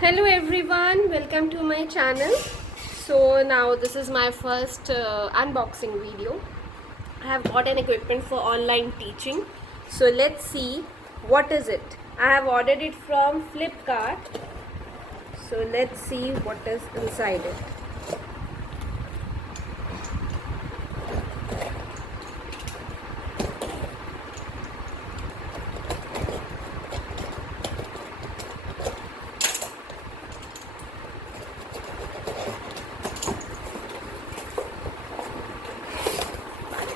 Hello everyone, welcome to my channel. So now this is my first unboxing video. I have got an equipment for online teaching. So let's see what is it. I have ordered it from Flipkart. So let's see what is inside it.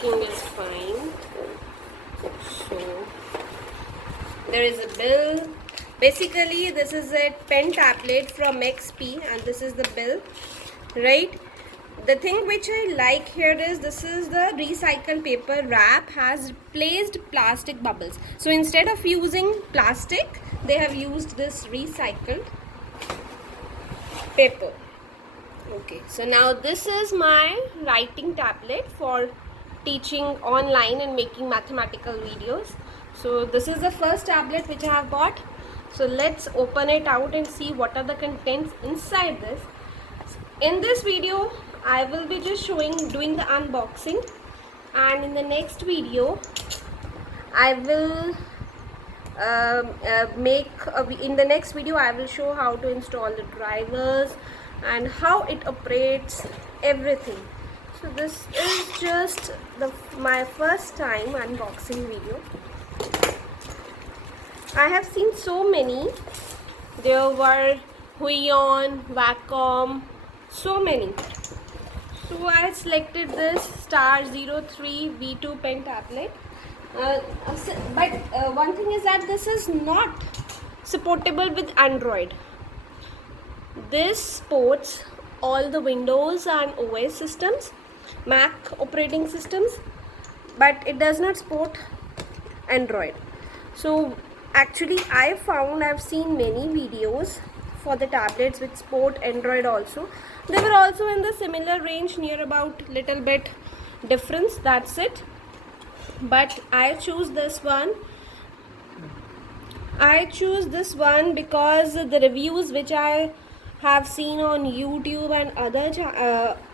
Packing is fine. So there is a bill. Basically this is a pen tablet from XP and this is the bill, right? The thing which I like here is this is the recycled paper wrap has replaced plastic bubbles. So instead of using plastic, they have used this recycled paper. Okay, so now this is my writing tablet for teaching online and making mathematical videos. So this is the first tablet which I have bought. So let's open it out and see what are the contents inside this. In this video I will be just doing the unboxing, and in the next video I will in the next video I will show how to install the drivers and how it operates, everything. So this is just my first time unboxing video. I have seen so many. There were Huion, Wacom, so many. So I selected this Star 03 V2 pen tablet. But one thing is that this is not supportable with Android. This supports all the Windows and OS systems, Mac operating systems, but it does not support Android. So actually I've seen many videos for the tablets which support Android also. They were also in the similar range, near about little bit difference, that's it. But I choose this one because the reviews which I have seen on YouTube and other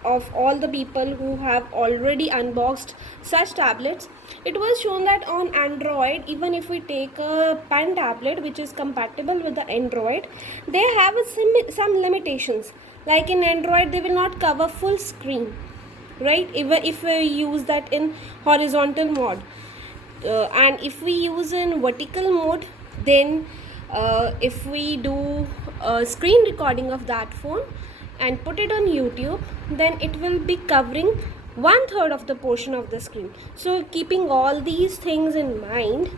of all the people who have already unboxed such tablets, it was shown that on Android, even if we take a pen tablet which is compatible with the Android, they have some limitations. Like in Android, they will not cover full screen, right? Even if we use that in horizontal mode, and if we use in vertical mode, then if we do a screen recording of that phone and put it on YouTube, then it will be covering 1/3 of the portion of the screen. So keeping all these things in mind,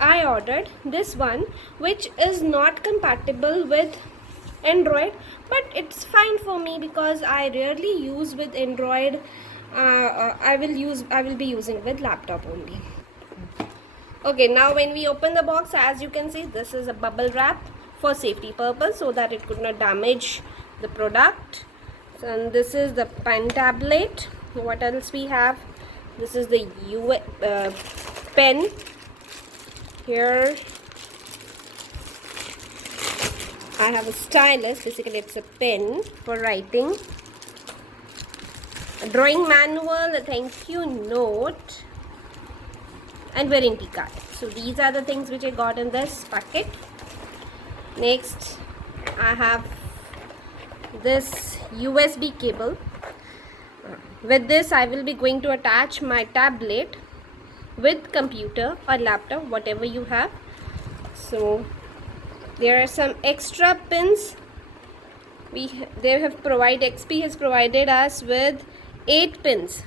I ordered this one, which is not compatible with Android, but it's fine for me because I rarely use with Android. I will be using with laptop only. Okay, now when we open the box, as you can see, this is a bubble wrap for safety purpose so that it could not damage the product. And this is the pen tablet. What else we have? This is the pen. Here I have a stylus. Basically it's a pen for writing, a drawing manual, a thank you note, and warranty card. So these are the things which I got in this packet. Next I have this USB cable. With this I will be going to attach my tablet with computer or laptop, whatever you have. So there are some extra pins. XP has provided us with 8 pins,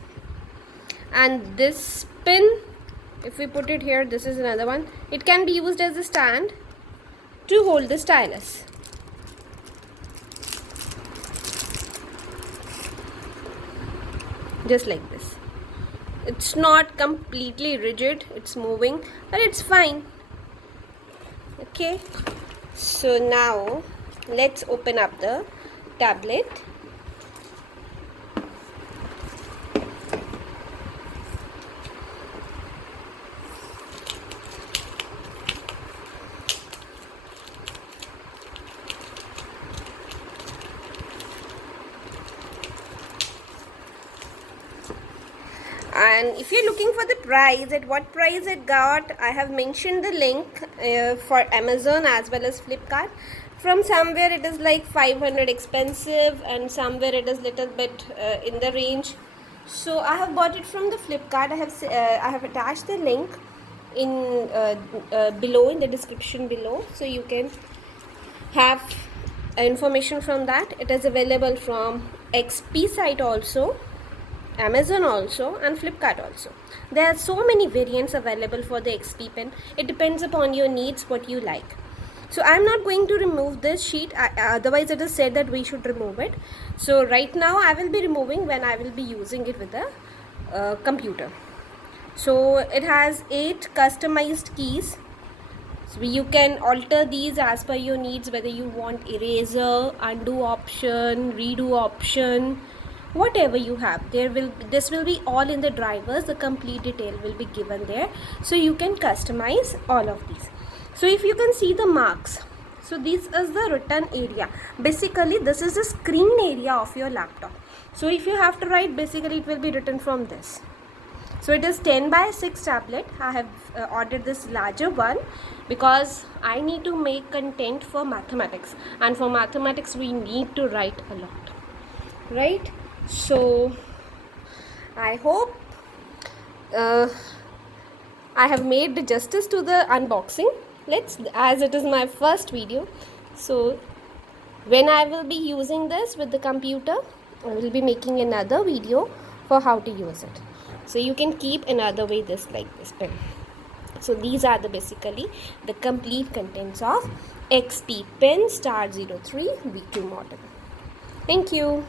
and this pin, if we put it here, this is another one. It can be used as a stand to hold the stylus. Just like this. It's not completely rigid, it's moving, but it's fine. Okay, so now let's open up the tablet. And if you're looking for the price, at what price it got, I have mentioned the link for Amazon as well as Flipkart. From somewhere it is like 500 expensive, and somewhere it is little bit in the range. So I have bought it from the Flipkart. I have attached the link in below, in the description below, so you can have information from that. It is available from XP site also, Amazon also, and Flipkart also. There are so many variants available for the XP pen. It depends upon your needs, what you like. So I'm not going to remove this sheet, otherwise it is said that we should remove it. So right now I will be removing when I will be using it with the computer. So it has 8 customized keys. So you can alter these as per your needs, whether you want eraser, undo option, redo option, whatever you have. This will be all in the drivers. The complete detail will be given there, so you can customize all of these. So if you can see the marks, so this is the written area. Basically this is the screen area of your laptop. So if you have to write, basically it will be written from this. So it is 10/6 tablet. I have ordered this larger one because I need to make content for mathematics, and for mathematics we need to write a lot, right? So I hope I have made the justice to the unboxing. As it is my first video, so when I will be using this with the computer, I will be making another video for how to use it. So you can keep another way this, like this pen. So these are basically the complete contents of XP Pen Star 03 V2 model. Thank you.